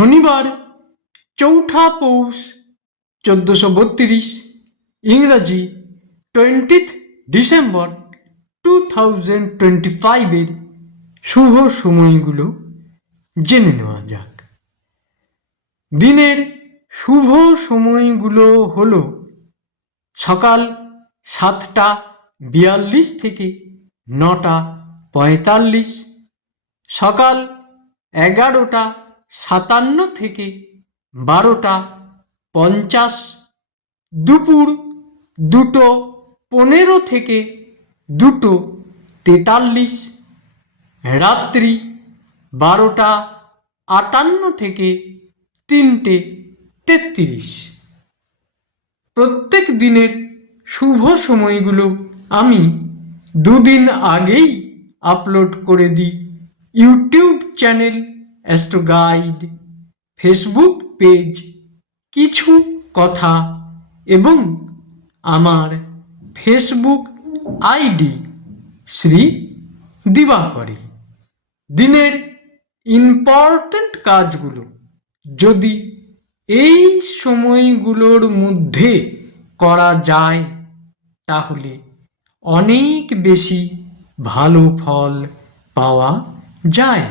শনিবার ৪ঠা পৌষ ১৪৩২, ইংরাজি 20th December 2025 শুভ সময়গুলো জেনে নেওয়া যাক। দিনের শুভ সময়গুলো হলো সকাল 7টা 42 থেকে 9টা 45, সকাল 11টা 57 থেকে 12টা 50, দুপুর 2টো 15 থেকে 2টো 43, রাত্রি 12টা 58 থেকে 3টে 33। প্রত্যেক দিনের শুভ সময়গুলো আমি দুদিন আগেই আপলোড করে দিই YouTube channel astro guide, Facebook page কিছু কথা এবং আমার ফেসবুক আইডি শ্রী দিবাকরে। দিনের ইম্পর্ট্যান্ট কাজগুলো যদি এই সময়গুলোর মধ্যে করা যায় তাহলে অনেক বেশি ভালো ফল পাওয়া যায়।